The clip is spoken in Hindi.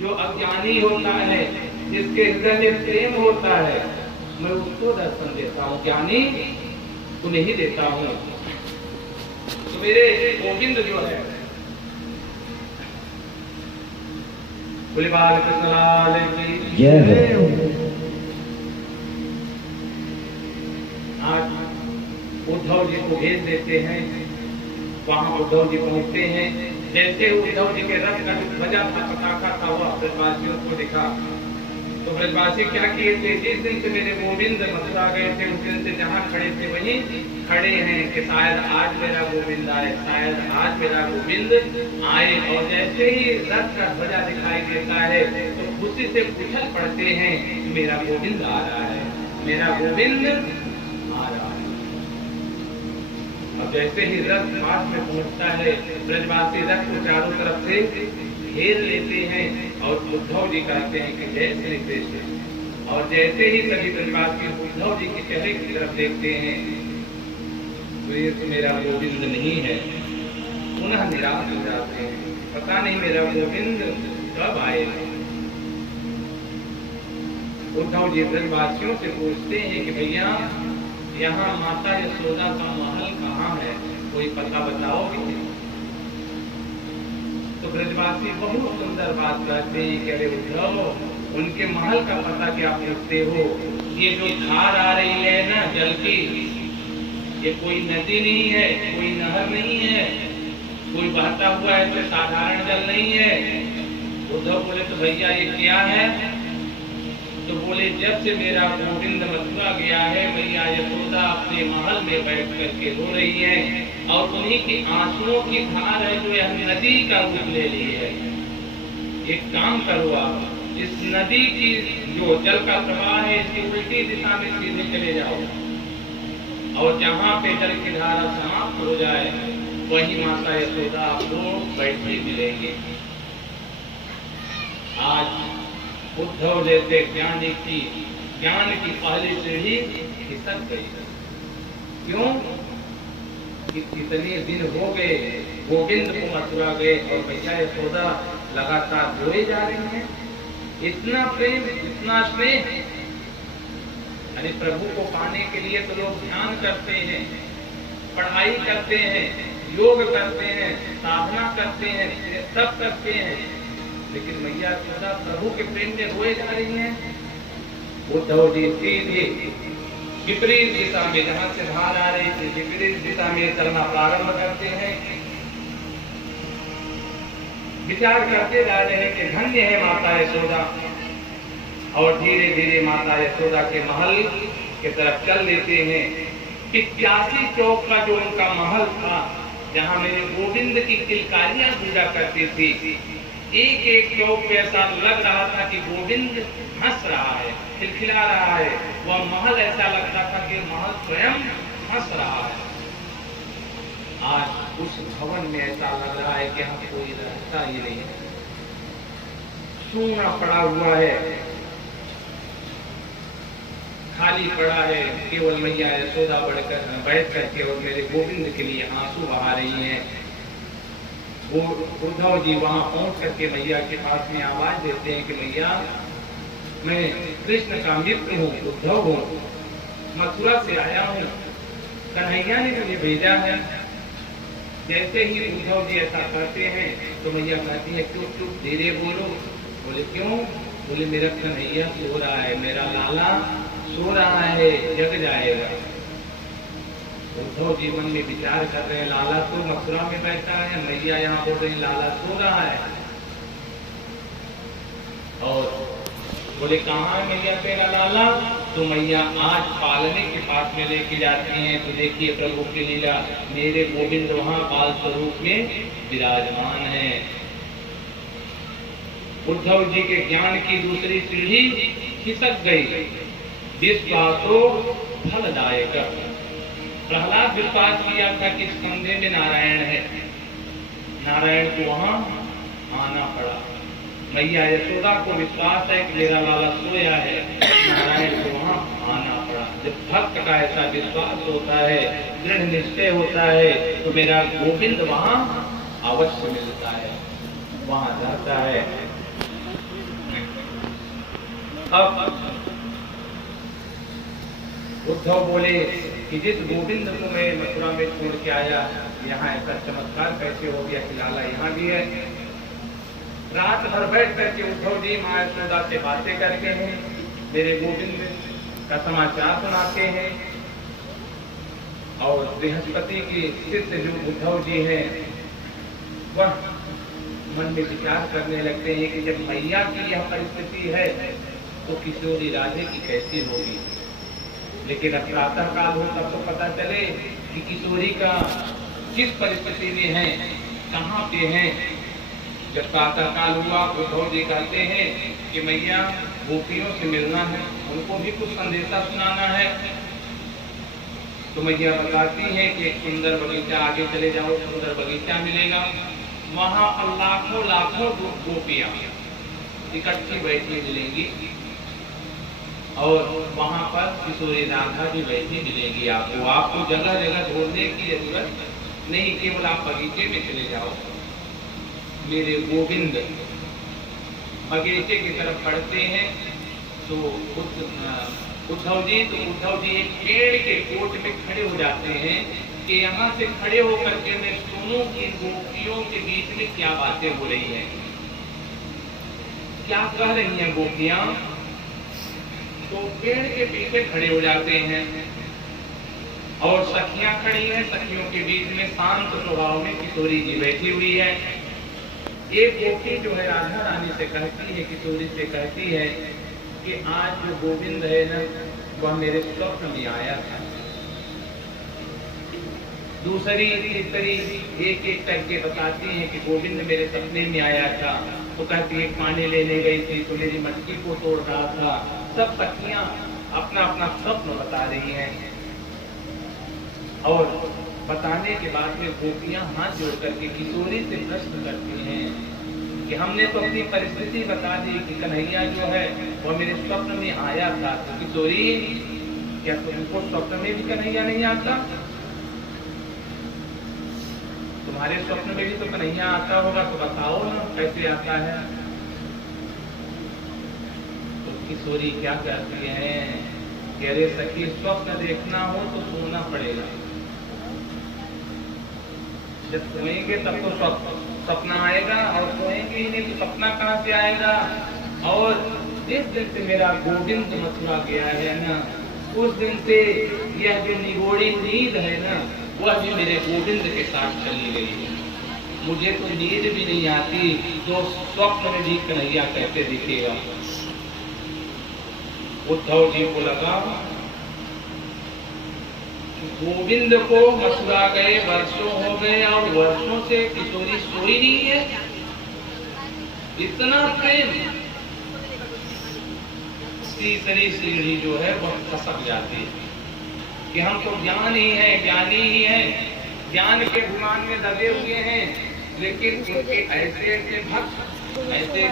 जो अज्ञानी होता है, जिसके हृदय में प्रेम होता है, मैं उसको दर्शन देता हूँ, ज्ञानी को नहीं देता हूँ। तो मेरे गोविंद जो है, बोले बाल कृष्ण लाल की जय। आज उद्धव जी को भेज देते हैं, वहां उद्धव जी पहुंचते हैं। जैसे उद्धव जी के रथ का ध्वजा था, पताका था, वह ब्रजवासियों को दिखा तो ब्रजवासी क्या किए थे, जिस दिन से मेरे गोविंद मथुरा गए थे उस दिन से जहाँ खड़े थे वहीं खड़े हैं कि शायद आज मेरा गोविंद आए, शायद आज मेरा गोविंद आए। और जैसे ही रथ का ध्वजा दिखाई देता है तो खुशी से उछल पड़ते हैं, मेरा गोविंद आ रहा है, मेरा गोविंद आ रहा है। अब जैसे ही रथ पास में पहुंचता है, ब्रजवासी रथ को चारों तरफ से घेर लेते हैं और उद्धव जी कहते हैं कि जय श्री कृष्ण। और जैसे ही सभी ब्रजवासी उद्धव जी के चेहरे की तरफ देखते हैं तो ये तो मेरा गोविंद नहीं है, पुनः निराश हो जाते हैं, पता नहीं मेरा गोविंद कब आएगा। उद्धव जी ब्रजवासियों से पूछते हैं कि भैया यहाँ माता यशोदा का महल कहाँ है, कोई पता बताओगे? तो ब्रजवासी बहुत सुंदर बात कहते हैं कि अरे उद्धव, उनके महल का पता क्या पूछते हो? ये जो धार आ रही है ना जल की, ये कोई नदी नहीं है, कोई नहर नहीं है, कोई बहता हुआ ऐसे साधारण जल नहीं है। उद्धव बोले तो भैया ये क्या है? तो बोले जब से मेरा गोविंद मथुरा गया है, मैया यशोदा अपने महल में बैठ करके रो रही है और उन्हीं के आंसुओं की धार है जो यह नदी का रूप ले ली है। एक काम करो आप, इस नदी की जो जल का प्रवाह है इसकी उल्टी दिशा में सीधे चले जाओ और जहाँ पे जल की धारा समाप्त हो जाए वही माता यशोदा आपको बैठे मिलेंगे। आज उद्धव जैसे ज्ञान की पहली सीढ़ी खिसक गई। क्यों? कि कितने दिन हो गए गोविंद को मथुरा गए और मैया यशोदा लगातार रोए जा रही हैं। इतना प्रेम, इतना स्नेह। अरे प्रभु को पाने के लिए तो लोग ध्यान करते हैं, पढ़ाई करते हैं, योग करते हैं, साधना करते हैं, सब करते हैं, लेकिन मैया यशोदा प्रभु के प्रेम में रोए जा रही हैं। उद्धव जी सीधे विपरीत दिशा में, जहां से धार आ रही थी, विपरीत दिशा में चलना प्रारंभ करते हैं। विचार करते जा रहे हैं कि धन्य है माता यशोदा, और धीरे धीरे माता यशोदा के महल की तरफ चल लेते हैं। 85 चौक का जो उनका महल था, जहां मेरे गोविंद की किलकारियां पूजा करती थी, एक एक चौक पे ऐसा लग रहा था कि गोविंद हंस रहा है, खिलखिला रहा है। वह महल ऐसा लगता था कि महल स्वयं हंस रहा है। आज उस भवन में ऐसा लग रहा है कि हम कोई रहता ही नहीं है, सूना पड़ा हुआ है, खाली पड़ा है। केवल मैया यशोदा बैठ करके और मेरे गोविंद के लिए आंसू बहा रही हैं। वो उद्धव जी वहां पहुंच करके मैया के पास में आवाज देते हैं कि मैया, मैं कृष्ण का मित्र हूँ, उद्धव हूँ, मथुरा से आया हूँ, कन्हैया ने मुझे भेजा है। जैसे ही उद्धव जी ऐसा कहते हैं तो मैया कहती है क्यों चुप, धीरे बोलो। बोले क्यों? बोले मेरा कन्हैया सो रहा है, मेरा लाला सो रहा है, जग जाएगा। उद्धव जीवन में विचार कर रहे हैं, लाला तो मथुरा में बैठा है, मैया यहाँ बोल रही लाला सो रहा है। और बोले कहाँ है मैया तेरा लाला? तो मैया आज पालने के पास में लेके जाती हैं। तो देखिए प्रभु की लीला, मेरे गोविंद वहां बाल स्वरूप में विराजमान है। उद्धव जी के ज्ञान की दूसरी सीढ़ी खिसक गई। विश्वासो फलदायक। प्रहलाद विश्वास किया था कि स्कंदे में नारायण है, नारायण को वहां आना पड़ा। मैया यशोदा को विश्वास है कि मेरा लाला सोया है, नारायण को वहां आना पड़ा। जब भक्त का ऐसा विश्वास होता है, दृढ़ निश्चय होता है, तो मेरा गोविंद वहां अवश्य मिलता है, वहां जाता है। अब उद्धव बोले कि जिस गोविंद को मैं मथुरा में छोड़ के आया, यहाँ ऐसा चमत्कार कैसे हो गया कि लाला यहाँ भी है। रात भर बैठ करके उद्धव जी माँ यशोदा से बातें करते हैं, मेरे गोविंद का समाचार सुनाते हैं। और बृहस्पति के शिष्य जो उद्धव जी हैं वह मन में विचार करने लगते हैं कि जब मैया की यह परिस्थिति है तो किशोरी राधे की कैसी होगी। लेकिन अब प्रातः काल हो तब तो पता चले कि किशोरी का किस परिस्थिति में है, कहाँ पे है। जब प्रातः काल हुआ उद्धव जी कहते हैं कि मैया गोपियों से मिलना है, उनको भी कुछ संदेशा सुनाना है। तो मैया बताती है कि एक सुंदर बगीचा, आगे चले जाओ सुंदर बगीचा मिलेगा, वहां लाखों लाखों गोपियां इकट्ठी बैठी मिलेंगी और वहां पर किशोरी राधा भी बैठी मिलेगी। आपको जगह जगह ढूंढने की जरूरत नहीं, केवल आप बगीचे में चले जाओ। मेरे गोविंद बगीचे की तरफ बढ़ते हैं तो उद्धव जी एक पेड़ के कोट में खड़े हो जाते हैं कि यहाँ से खड़े होकर के मैं सुनूं कि गोपियों के बीच में क्या बातें हो रही हैं, क्या कह रही हैं गोपियां। तो पेड़ के पीछे खड़े हो जाते हैं और सखियां खड़ी हैं, सखियों के बीच में शांत स्वभाव में किशोरी जी बैठी हुई है। एक गोपी जो है राधा रानी से कहती है, किशोरी से कहती है कि आज जो गोविंद है ना वह मेरे स्वप्न में आया था। दूसरी तीसरी एक एक करके बताती है कि गोविंद मेरे सपने में आया था। तो कहती है पानी लेने गई थी तो मेरी मटकी को तोड़ रहा था। सब सखियां अपना अपना स्वप्न बता रही हैं और बताने के बाद में गोपियां हाथ जोड़ करके किशोरी से प्रश्न करती हैं कि हमने तो अपनी परिस्थिति बता दी कि कन्हैया जो है वो मेरे स्वप्न में आया था। तो किशोरी क्या तुमको स्वप्न में भी कन्हैया नहीं आता? तुम्हारे स्वप्न में भी तो कन्हैया आता होगा, तो बताओ ना कैसे आता है। तो किशोरी क्या कहती है कि अरे सखी, स्वप्न देखना हो तो सोना पड़ेगा। जब सोएंगे तब तो सपना आएगा और सोएंगे ही नहीं तो सपना कहाँ से आएगा। और जिस दिन से मेरा गोविंद मथुरा गया है ना, उस दिन से यह जो निगोड़ी नींद है ना वह भी मेरे गोविंद के साथ चली गई है। मुझे तो नींद भी नहीं आती तो स्वप्न में भी कन्हैया कैसे दिखेगा। उद्धव जी को लगा गोविंद को मथुरा गए वर्षों हो गए और वर्षों से किशोरी सोई नहीं है। इतना प्रेम, तीसरी सीढ़ी जो है वह खसक जाती है कि हम तो ज्ञान ही है, ज्ञानी ही है, ज्ञान के अभिमान में दबे हुए हैं। लेकिन उनके ऐसे ऐसे भक्त, ऐसे ऐसे